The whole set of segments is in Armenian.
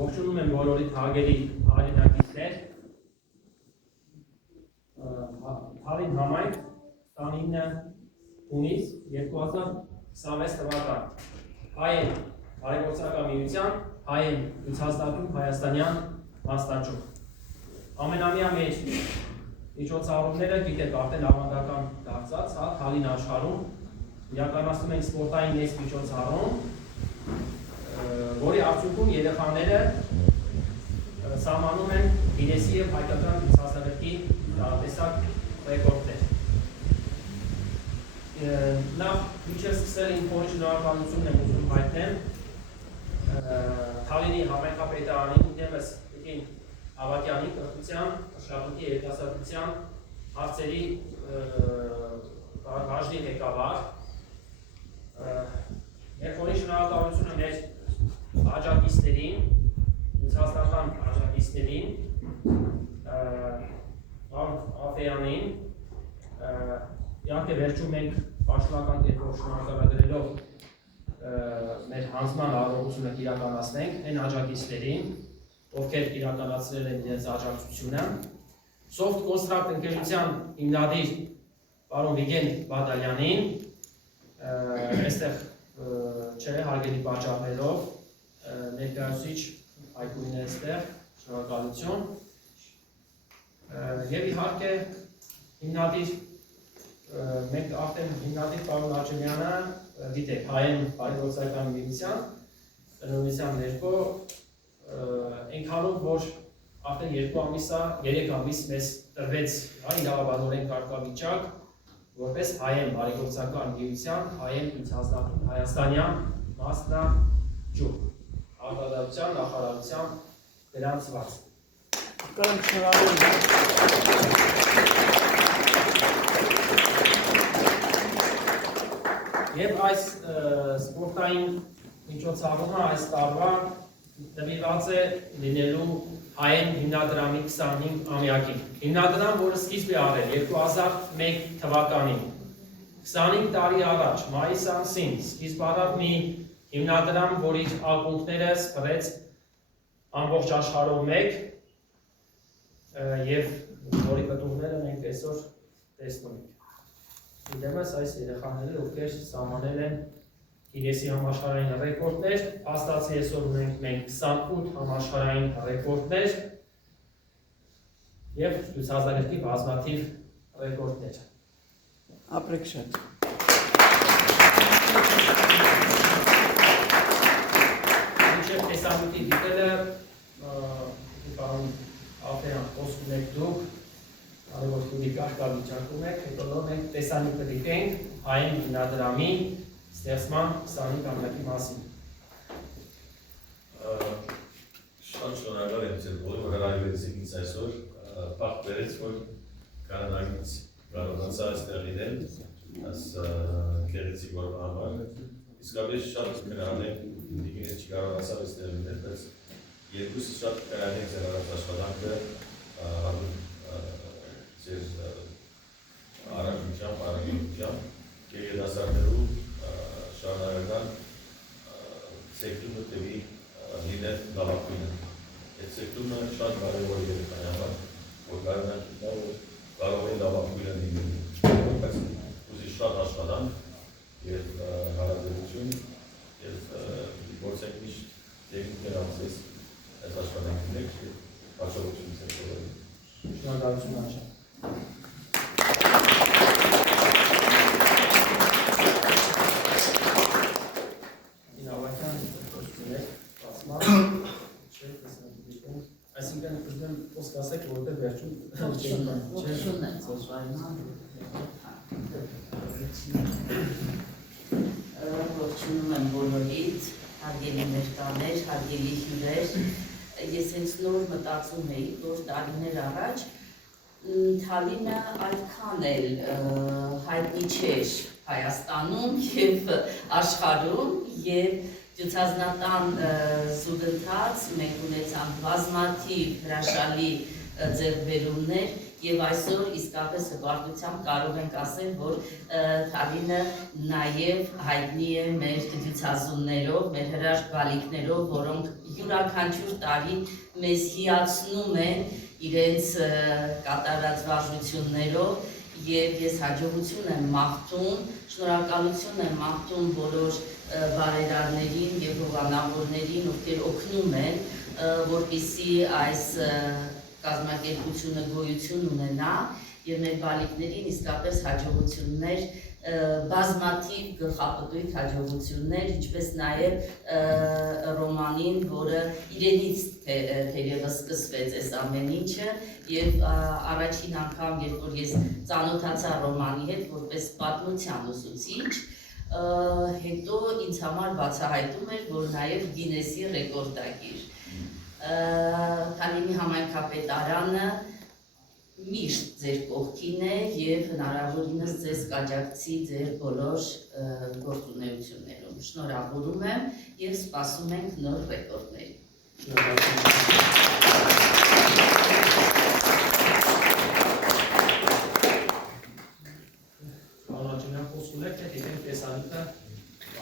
Ողջունում եմ բոլորիդ հարգելի հայրենակիցներ, Թալին համայնք 29 հունիս 2026 թվական հայ բարեգործական միության հայ ցուցահանդեսում հայաստանյան մասնաճյուղ ամենամյա մեջ միջոցառումները գիտեք արդեն ավանդական դարձած, Թալին աշխարհում իրականացնում են սպորտային մեծ միջոցառում, որի արդյունքում երեխաները սահմանում են Գինեսի և հայկական ցուցահանդեսի տարատեսակ ռեկորդներ։ Նախ մինչև սկսել իմ փորի շնորհակալությունն եմ ուզում հայտնել Թալինի համայնքապետարանին դեմս Տիկին Ավագյանի կրթության, աշխատանքի երիտասարդության հարցերի բաժնի ղեկավար մեր փորի շնորհակալությունը մեր աջակիցներին, ցուցահանդեսական աջակիցներին, Աֆեյանին, իհարկե վերջում մենք պաշտոնական կերպով շնորհակալագրելով մեր հանձնման արարողությունը իրականացնենք այն աջակիցներին, ովքեր իրականացրել են իրենց աջակցությունը, Soft Construct ընկերության հիմնադիր պարոն Վիգեն Բադալյանին, այստեղ չէ հարգելի պատճառներով ներկայացուցիչ Այգույն է այստեղ, շնորհակալություն եւ իհարկե հիմնադիր մենք արդեն հիմնադիր պարոն Աչեմյանը գիտեք հայեն բարեգործական միության ծննդյան ներկո այնքանով որ արդեն 2 ամիսա 3 ամիս մեզ տրվեց իրավաբանորեն կարգավիճակ որպես հայեն բարեգործական միության հայեն ցուցահանդեսում հայաստանյան մասնաճյուղ արտադրության նախարարության գրանցված Եվ այս սպորտային միջոցառումը այս տարվա նվիրված է լինելու հայեն հիմնադրամի 25-ամյակին։ Հիմնադրամ, որը սկիզբ է արել 2001 թվականին 25 տարի առաջ մայիս ամսին սկիզբ առավ մի հիմնադրամ, որ իր ակունքները սփռեց ամբողջ աշխարհով մեկ եւ որի պտուղները մենք այսօր տեսնում ենք։ Դեմս այս երեխաները, ովքեր սահմանել են Գինեսի համաշխարհային ռեկորդներ, հաստատի այսօր ունենք մենք 28 համաշխարհային ռեկորդներ եւ ցուցահանդեսի բազմաթիվ ռեկորդներ։ Ապրեք շատ։ Մինչև տեսանյութի դիտելը պարոն Աֆեյան խոսում եք դուք, արևոտ քույրի կարգավիճակում եք, հետո մենք տեսանյութը դիտենք հայեն հիմնադրամի ստեղծման 25-ամյակի մասին։ Շատ շնորհակալ եմ ձեզ բոլորին, որ հրավիրեցիք ինձ այսօր, բախտ բերեց, որ կանանագից կարողացա այստեղ լինել, այս գեղեցիկ օրվա համար։ Իսկապես շատ կրան եմ, ինձ չկարողացավ այստեղ լինել, բայց երկուսս շատ կրան եմ ձեր արած աշխատանքը, ձեր առաքությամբ, երիտասարդներու շարունակական սեկտորը տևի լինել լավագույնը։ Այդ սեկտորը շատ կարևոր է երեխայի համար, որ կարող է լավագույնը լինել։ Բայց ուզի շատ աշխատանք եւ հարաբերություն եւ գործենք միշտ դեպի կերացես այս աշխատանքի մեջ հաջողություն ձեր բոլորին։ Շնորհակալություն անշան։ Այսինքն ուզում խոսք ասեք, որտեղ վերջում ողջունում եմ բոլորիդ, հարգելի ներկաներ, հարգելի հյուրեր, ես հենց նոր մտածում էի, որ տարիներ առաջ Թալինը այդքան էլ հայտնի չէր Հայաստանում և աշխարհում և Ջուցազնատան զուգընթաց մենք ունեցանք բազմաթիվ հրաշալի ձեռքբերումներ եւ այսօր իսկապես հպարտությամբ կարող ենք ասել, որ Թալինը նաև հայտնի է մեր ջուցազուններով, մեր հրաշք բալիկներով, որոնք յուրաքանչյուր տարի մեզ հիացնում են իրենց կատարած վարժություններով եւ ես հաջողություն եմ մաղթում, շնորհակալություն եմ մաղթում բոլոր բարերարներին եւ հովանավորներին, ովքեր օգնում են, որպեսզի այս կազմակերպությունը գոյություն ունենա եւ մեր բալիկներին իսկապես հաջողություններ, բազմաթիվ գլխապտույտ հաջողություններ, ինչպես նաեւ Ռոմանին, որը իրենից թերևս սկսվեց այս ամեն ինչը եւ առաջին անգամ, երբ որ ես ծանոթացա Ռոմանի հետ որպես պատմության ուսուցիչ, հետո ինձ համար բացահայտում էր, որ նաեւ Գինեսի ռեկորդագիր Թալինի համայնքապետարանը միշտ ձեր կողքին է եւ հնարավորինս ձեզ կաջակցի ձեր բոլոր գործունեություններում։ Շնորհավորում եմ եւ սպասում ենք նոր ռեկորդների։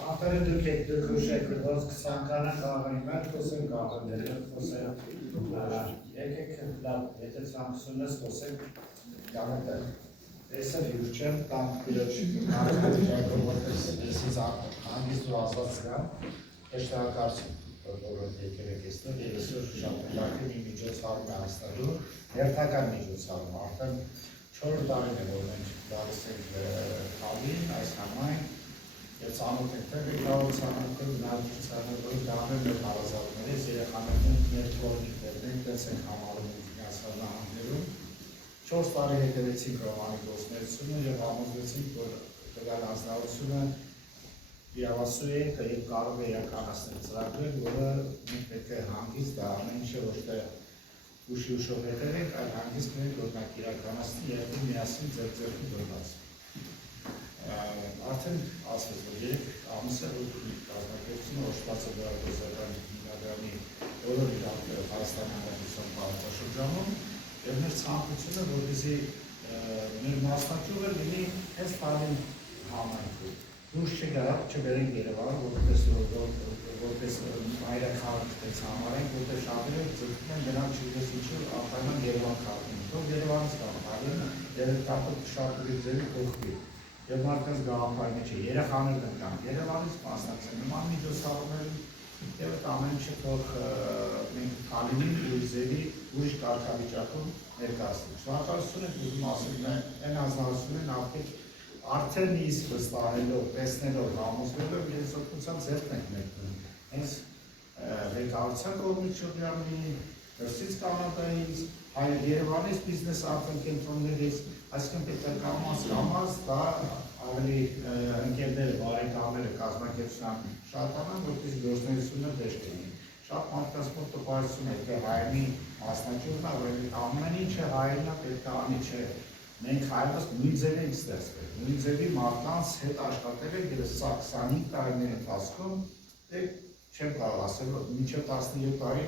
After the cake, the crochet was Sankana carving metals and carving the little for Samson's was a Gamata. They said you jump down to the this is our hands to Aslan, Estakars, or the Kerekista, the research of the Latin images are master, Ertakan images are often short down in the moment, that is Kali, as Hamai. Jetzt haben wir den Teppich zusammengekommen, da haben wir alles auf der Liste, haben wir nicht vorliegen, das sind Kammer und ganz von der Handlung. Schon stark hätte wir sich Roman großnetzen, wir haben uns sich sogar als Lausune, die Awasue, die Karbe, ja Kanasenzrage, oder mit der Hangis, da Menschen, wo der Ushu Veteran, ein Hangis, und nach ihrer Kanasti, ja, die Messen, sehr gut. Արդեն ասես որ երեք ամսը կազմակերպությունը օժտացել է ռազմական հիմնադրամի բոլոր իրավունքները Հայաստանի Հանրապետության տարածաշրջանում եւ մեր ցանկությունը որպեսզի մեր մասնակցողը լինի հենց Թալին համայնքում դուրս չգարավ Երևան որպես այրաքաղաք դες համարենք որտեղ շատերը ձգտում են նրանք չգիտես ինչու արտանան Երևան քաղաքում թող Երևանից կամ Թալինը եւ դա շատ դեպքերի փոխվի Եվ մարդկանց գաղափարն չէ, երեխաներն են կամ Երևանից մասնակցեն նման միջոցառումներ եւ այդ ամեն ինչը թող մենք Թալինին ու Զևի ուրիշ կարգավիճակում ներկայացնենք։ Շնորհակալություն եմ ուզում ասել այն հանձնարարությունն արդեն իսկ վստահելով, տեսնելով, համոզվելով իրենց օգնության ձեռք ենք մեկնում։ Հենց ղեկավարության կողմից Շուռյանի, դրսից Կանադայից, Երևանից բիզնես արտընկերություններից այսինքն պետք է կամաց դա ավելի ընկերները, բարեկամները կազմակերպության շատանան, որպեսզի գործունեությունը դեպք լինի։ Շատ մարդկանց մոտ տպավորություն է, թե հայրենի մասնակցությունն ավելի ամեն ինչը հայրենիա պետք է անի չէ։ Մենք հայրենիք նույն ձևի ենք ստեղծվել, նույն ձևի մարդկանց հետ աշխատել ենք եւ սա 25 տարիների ընթացքում չեմ կարող ասել, որ մինչև 17 տարի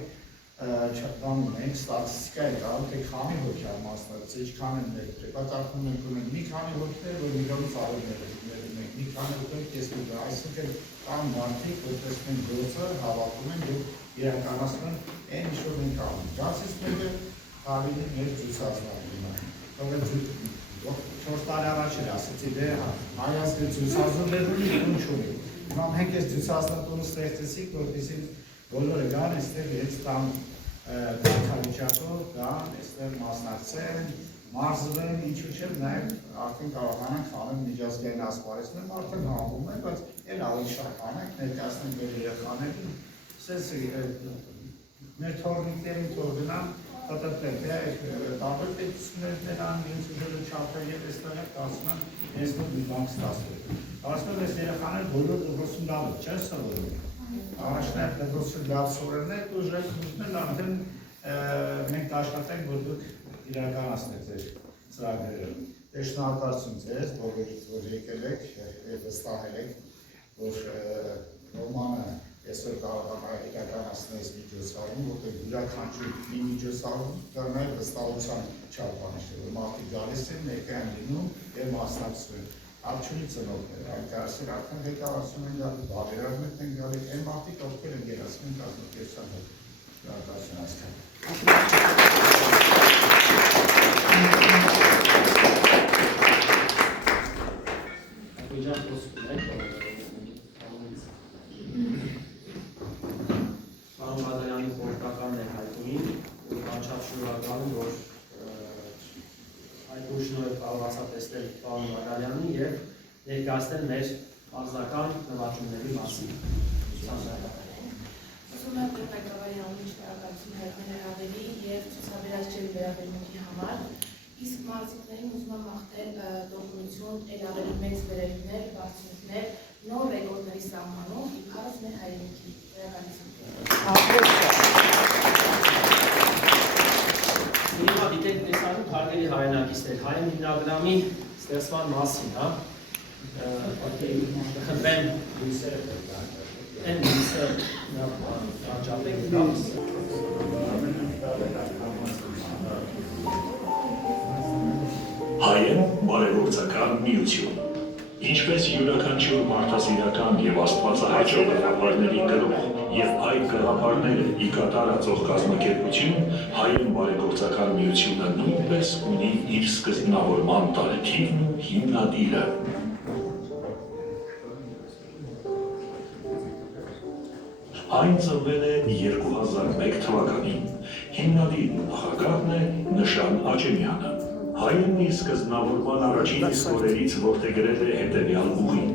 չկանում ենք ստատիստիկա է կարող թե քանի հոգի է մասնակցել, ինչքան են ներդրել, բայց արդեն մենք ունենք մի քանի հոգիներ, որ միլիոնից ավելի ներդրում մի քանի հոգի կեսնուր, այսինքն կան մարդիկ, որ տեսնում են գործը, հավատում են եւ իրականացնում են այն ինչ որ մենք անում։ Դասից մեկը Թալինի մեր ցուցազնալն է։ Թող 4 տարի առաջ էր ասեցի, դե հայացքի ցուցազնալն ունի, ինչ ունի։ Հիմա մենք այս ցուցազնալը ստեղծեցինք, որպեսզի բոլորը գան այստեղ հենց տան կարգավիճակով գան այստեղ մասնակցեն, մարզվեն, ինչու՞ չէ, նաև արդեն կարողանանք անել միջազգային ասպարեզներում, արդեն համում են, բայց էլ ավելի շատ անենք, ներկայացնենք մեր երեխաներին, ասես մեր թորնիկներին թող գնան, պատտել, տարբեր պետություններ նրան, ինձ ուժերը չափել եւ այստեղ կարծում եմ, ես որ մի բան ստացվել։ Կարծում եմ, այս երեխաները բոլոր դպրոցում լավ են, չէ՞ սովորում։ Առաջնային դպրոցի լավ սովորելն ուժը ուզում արդեն մենք աշխատենք, որ դուք իրականացնեք ձեր ծրագրերը։ Շնորհակալություն ձեզ, բոլորիդ, որ եկել եք եւ վստահել եք, որ Ռոմանը այսօր կարող եմ իրականացնել այս միջոցառում, որտեղ յուրաքանչյուր մի միջոցառում դա նաև վստահության չափանիշ է, որ մարդիկ գալիս են, ներկա են լինում եւ մասնակցում են։ Արդյունի ծնողներ, այլ դասեր արդեն ղեկավարություն են գալիս, բարերարներ են գալիս, այն մարդիկ, ովքեր են գերացնում են կազմակերպության հետ։ Շնորհակալություն այսքան։ Պարոն Բադալյանի խորհրդականն է հայտնի, որ անչափ շնորհակալ եմ, որ այդ ուշնորհ կարողացա տեսնել պարոն Բադալյանին եւ ներկայացնել մեր անձնական նվաճումների մասին։ Ուզում եմ ղեկավարի անունից շնորհակալություն հայտնել հավելի եւ ցուցաբերած ջերի վերաբերմունքի համար, իսկ մարզիկներին ուզում եմ մաղթել տոկունություն, ել ավելի մեծ վերելքներ, բարձունքներ, նոր ռեկորդների սահմանում իբրև մեր հայրենիքի Հիմա դիտեք տեսանու հարգելի հայրենակիցներ, հայեն հիմնադրամի ստեղծման մասին, հա։ Խնդրեմ այն միսը անջատեք դարձ։ Հայեն բարեգործական միություն։ Ինչպես յուրաքանչյուր մարդասիրական եւ աստվածահաճո գաղափարների գրող եւ այդ գաղափարները ի կատարածող կազմակերպություն, Հայեն բարեգործական միությունը նույնպես ունի իր սկզբնավորման տարեթիվն ու հիմնադիրը։ Այն ծնվել է 2001 թվականին, հիմնադիր նախագահն է Նշան Աճեմյանը։ Հայենի սկզբնավորման առաջին իսկ օրերից որդեգրել է հետևյալ ուղին՝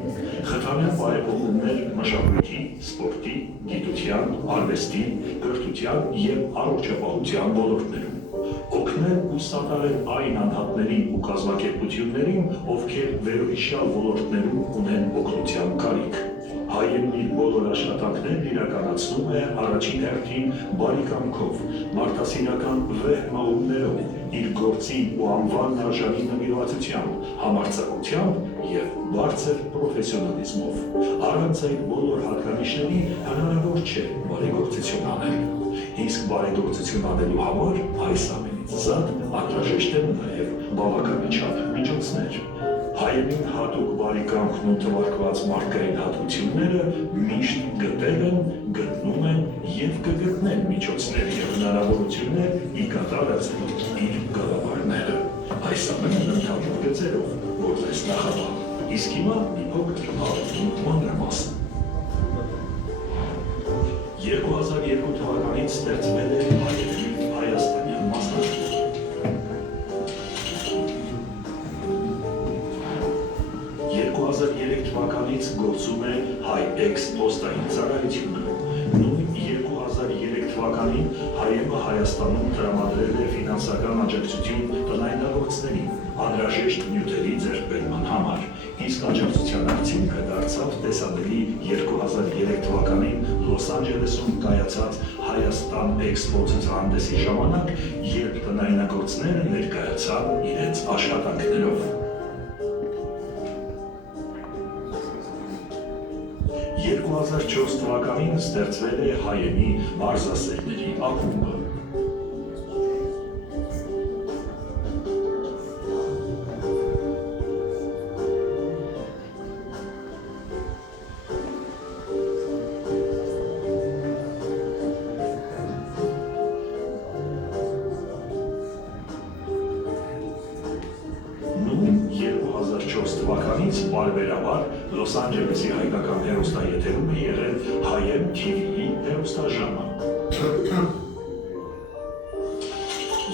խթանել բարեփոխումներ մշակույթի, սպորտի, գիտության, արվեստի, կրթության և առողջապահության ոլորտներում, օգնել ու սատարել այն անհատներին ու կազմակերպություններին, ովքեր վերոհիշյալ ոլորտներում ունեն օգնության կարիք։ Հայենի բոլոր աշխատանքներն իրականացնում է առաջին հերթին բարի կամքով, մարդասիրական վեհ մղումներով, իր գործին ու անվանն արժանի նվիրվածությամբ, համարձակությամբ և բարձր պրոֆեսիոնալիզմով։ Առանց այդ բոլոր հատկանիշների հնարավոր չէ բարեգործություն անել։ Իսկ բարեգործություն անելու համար այս ամենից զատ անհրաժեշտ են նաև բավականաչափ միջոցներ։ Հայերին հատուկ բարի կամքն ու թվարկված մարդկային հատկությունները միշտ գտել են, գտնում են և կգտնեն միջոցներ և հնարավորություններ ի կատարածելու իր գաղափարները։ Այս ամենը ընդհանուր գծերով, որպես նախապահ, իսկ հիմա մի փոքր ավելի մանրամասն։ 2002 թվականից ստեղծվել է Հայերի հայաստանյան մասնաշենք։ 2003 թվականից գործում է Հայ-Էքս պոստային ծառայությունը։ Նույն 2003 թվականին Հայեմը Հայաստանում տրամադրել է ֆինանսական աջակցություն տնայնագործներին անհրաժեշտ նյութերի ձեռքբերման համար, իսկ աջակցության արդյունքը դարձավ տեսանելի 2003 թվականին Լոս Անջելեսում կայացած Հայաստան Էքսպո ցուցահանդեսի ժամանակ, երբ տնայնագործները ներկայացան իրենց աշխատանքներով։ 2004 թվականին ստեղծվել է Հայենի մարզասերների ակումբը։ Նույն 2004 թվականից բարբերաբար Լոս Անջելեսի հայկական հեռուստաեթերում է եղել Հայեն TV-ի հեռուստաժամը։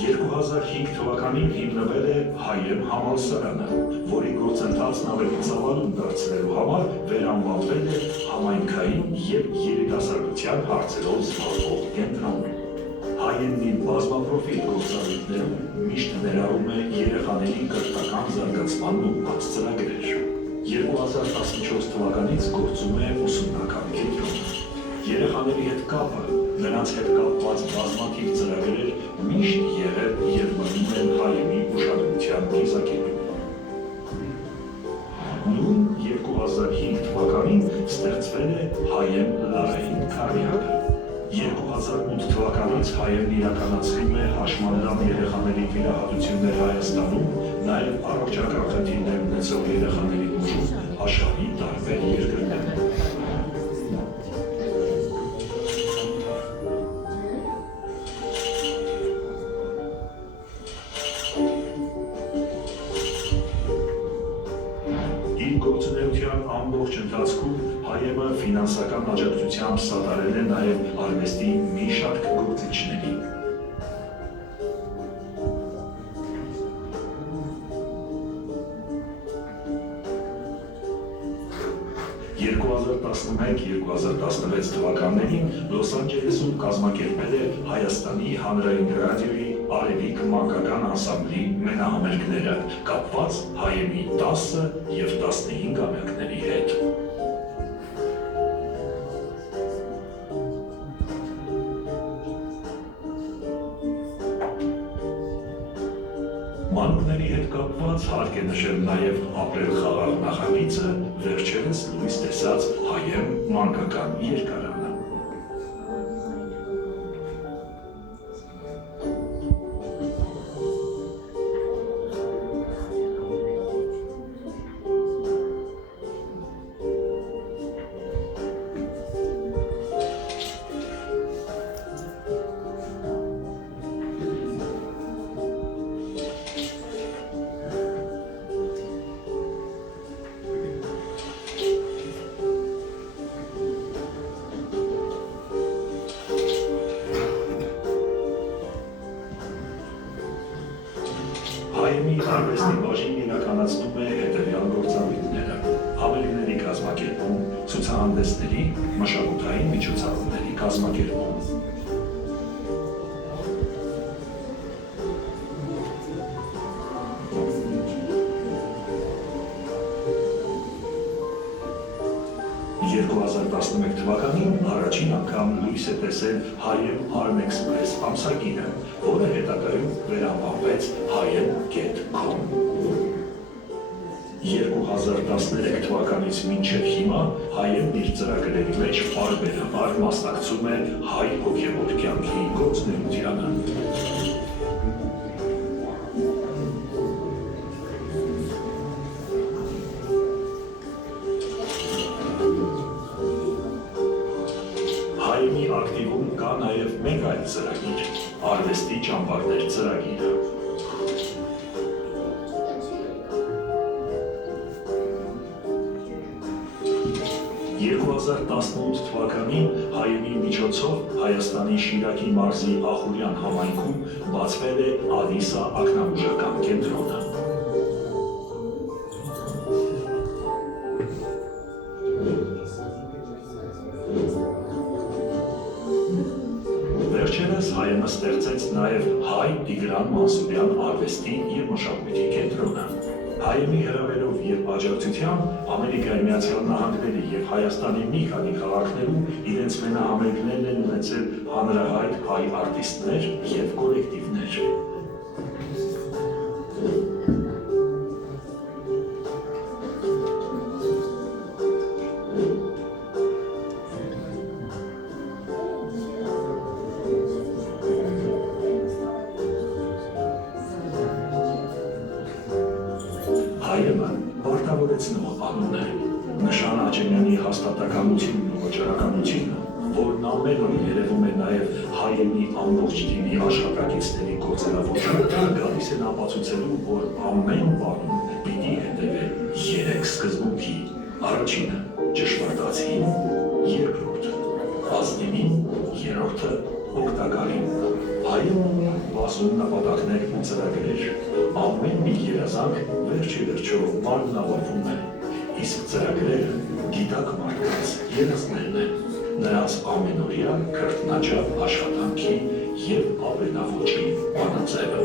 2005 թվականին հիմնվել է Հայեն համալսարանը, որի գործընթացն ավելի ծավալուն դարձնելու համար վերանվանվել է համայնքային և երիտասարդության հարցերով զբաղվող կենտրոն։ Հայենի բազմապրոֆիլ գործառույթներում միշտ ներառում է երեխաների կրթական զարգացմանն ուղղված ծրագրեր։ 2014 թվականից գործում է ուսումնական կենտրոն։ Երեխաների հետ կապը, նրանց հետ կապված բազմաթիվ ծրագրեր միշտ եղել և մնում են Հայենի ուշադրության կիզակետում։ Նույն 2005 թվականին ստեղծվել է Հայեն լարային թվականից հայերն իրականացնում է հաշմանդամ երեխաների վիրահատություններ Հայաստանում, նաև առողջական խնդիրներ ունեցող երեխաների բուժում աշխարհի տարբեր երկրներում։ Իր գործունեության ամբողջ ընթացքում հայեմը ֆինանսական աջակցությամբ սատարել է նաև արվեստի մի շարք գործիչների։ 2011-2016 թվականներին Լոս Անջելեսում կազմակերպել է Հայաստանի հանրային ռադիոյի Արևիկ մանկական անսամբլի մենահամերգները, կապված հայեմի 10 և 15-ամյակների հետ։ Մանուկների հետ կապված հարկ է նշել նաև ապրել խաղաղ նախագիծը, վերջերս լույս տեսած հայեմ մանկական երկարանը։ Հայեմի արվեստի բաժինն իրականացնում է հետևյալ գործառույթները՝ համերգների կազմակերպում, ցուցահանդեսների, մշակութային միջոցառումների կազմակերպում։ թվականին առաջին անգամ լույս է տեսել Հայեմ Armexpress ամսագիրը, որը հետագայում վերանվանվեց hayem.com։ 2013 թվականից մինչև հիմա Հայեմն իր ծրագրերի մեջ պարբերաբար մասնակցում է հայ հոգևոր կյանքի գործունեությանը։ Հայեմի ակտիվում կա նաև մեկ այլ ծրագիր՝ արվեստի ճամբարներ ծրագիրը։ 2018 թվականին Հայեմի միջոցով Հայաստանի Շիրակի մարզի Ախուրյան համայնքում բացվել է Ադիսա ակնաբուժական կենտրոնը։ Վերջերս Հայեմը ստեղծեց նաև Հայ Տիգրան Մանսուրյան արվեստի և մշակույթի կենտրոնը։ Հայեմի հրավերով և աջակցությամբ Ամերիկայի Միացյալ Նահանգների և Հայաստանի մի քանի քաղաքներում իրենց մենահամերգներն են ունեցել հանրահայտ հայ արտիստներ և կոլեկտիվներ։ Հայեմը պարտավորեցնող անուն է, նշան Աճեմյանի հաստատականությունն ու վճռականությունը, որն ամեն օր երևում է նաև Հայեմի ամբողջ թիմի աշխատակիցների գործելավոճը, գալիս են ապացուցելու, որ ամեն բանում պիտի հետևել երեք սկզբունքի. առաջինը ճշմարտացին, երկրորդը ազնիվին, երրորդը օգտակարին։ Հայեմն ունի 60 նպատակներ ու ծրագրեր, ամեն մի երազանք վերջի վերջո մարմնավորվում է, իսկ ծրագրերը գիտակ մարդկանց երազներն են, նրանց ամենօրյա քրտնաջավ աշխատանքի և ապրելավոճի բանաձևը։